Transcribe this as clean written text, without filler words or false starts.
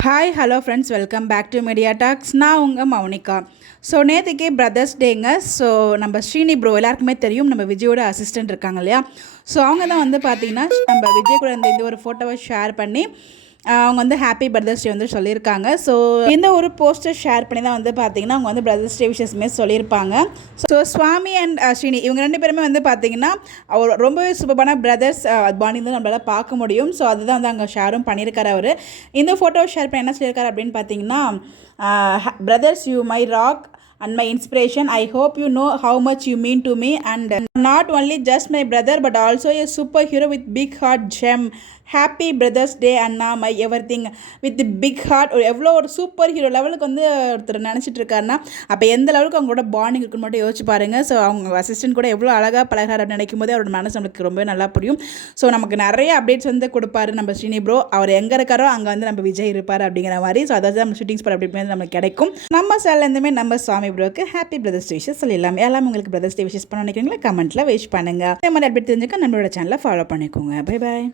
Hi hello friends, welcome back to media talks. நான் உங்கள் Mounika. So நேற்றுக்கே பிரதர்ஸ் டேங்க. ஸோ நம்ம ஸ்ரீனி ப்ரோ எல்லாருக்குமே தெரியும், நம்ம விஜயோட அசிஸ்டன்ட் இருக்காங்க இல்லையா. ஸோ அவங்க தான் வந்து பார்த்திங்கன்னா நம்ம விஜய் கூட இந்த ஒரு ஃபோட்டோவை ஷேர் பண்ணி அவங்க வந்து ஹாப்பி பிரதர்ஸ் டே வந்து சொல்லியிருக்காங்க. ஸோ இந்த ஒரு போஸ்டர் ஷேர் பண்ணி தான் வந்து பார்த்திங்கன்னா அவங்க வந்து பிரதர்ஸ் டே விஷயமே சொல்லியிருப்பாங்க. ஸோ சுவாமி அண்ட் ஸ்ரீனி இவங்க ரெண்டு பேருமே வந்து பார்த்திங்கன்னா அவர் ரொம்பவே சூப்பரான பிரதர்ஸ் பாண்டிங் தான் நம்மளால் பார்க்க முடியும். ஸோ அதுதான் வந்து அங்கே ஷேரும் பண்ணியிருக்காரு அவர். இந்த ஃபோட்டோ ஷேர் பண்ணி என்ன சொல்லியிருக்காரு அப்படின்னு பார்த்தீங்கன்னா, brothers you my rock and my inspiration. I hope you know how much you mean to me, and not only just my brother but also a superhero with big heart gem. Happy brothers day அண்ணா, my everything with big heart. எவ்வளோ ஒரு super hero லெவலுக்கு வந்து ஒருத்தர் நினச்சிட்டு இருக்காருன்னா அப்போ எந்த லெவலுக்கு அவங்களோட பாண்டிங் இருக்குன்னு மட்டும் யோசிச்சு பாருங்கள். ஸோ அவங்க அசிஸ்டன்ட் கூட எவ்வளோ அழகாக பழகார் நினைக்கும் போதே அவரோட மனசு நம்மளுக்கு ரொம்ப நல்லா புரியும். ஸோ நமக்கு நிறைய அப்டேட்ஸ் வந்து கொடுப்பாரு நம்ம ஸ்ரீனி ப்ரோ. அவர் எங்கே இருக்காரோ அங்கே வந்து நம்ம விஜய் இருப்பார் அப்படிங்கிற மாதிரி. ஸோ அதாவது நம்ம ஷூட்டிங்ஸ் படம் அப்படி வந்து நமக்கு கிடைக்கும். நம்ம சேனல்லேருந்துமே நம்ம சுவாமி ப்ரோக்கு ஹாப்பி பிரதர்ஸ் டே விஷஸ் சொல்லிடலாம். எல்லாம் உங்களுக்கு பிரதர்ஸ் டே விஷஸ் பண்ண நினைக்கிறீங்களா? கமெண்ட்டில் விஷ் பண்ணுங்கள். இந்த மாதிரி அப்டேட் தெரிஞ்சுக்க நம்மளோட சேனலை ஃபாலோ பண்ணிக்கோங்க. Bye bye.